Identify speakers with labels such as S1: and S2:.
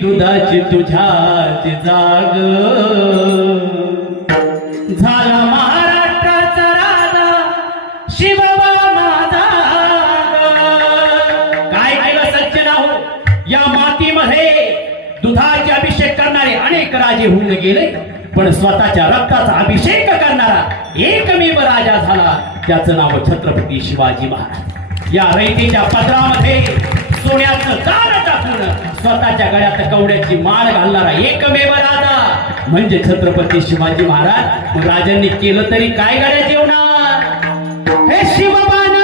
S1: दुधाची तुझ्याची जाग. झाला महाराष्ट्राचा राजा शिवबा माझा. काय केलं सज्जना हो या मातीमध्ये दुधाचे अभिषेक करणारे अनेक राजे होऊन गेले पण स्वतःच्या रक्ताचा अभिषेक करणारा एकमेव राजा झाला. त्याचं नाव छत्रपती शिवाजी महाराज. या रैतीच्या पत्रामध्ये सोन्या स्वतःच्या गळ्यात कवड्याची माळ घालणारा एकमेव राजा. म्हणजे छत्रपती शिवाजी महाराज राजांनी केलं तरी काय गड्या जेवणार? हे शिवबाना